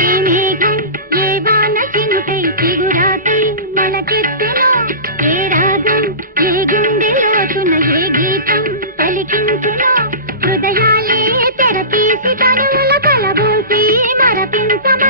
ఏ మేఘం ఏ వాన చినుకై చిగురాకై మొలకెత్తెనో ఏ రాగం ఏ గుండె లోతున ఏ గీతం పలికించెనో హృదయాలే తెరపీసి కనుల కలబోసి మరపించమ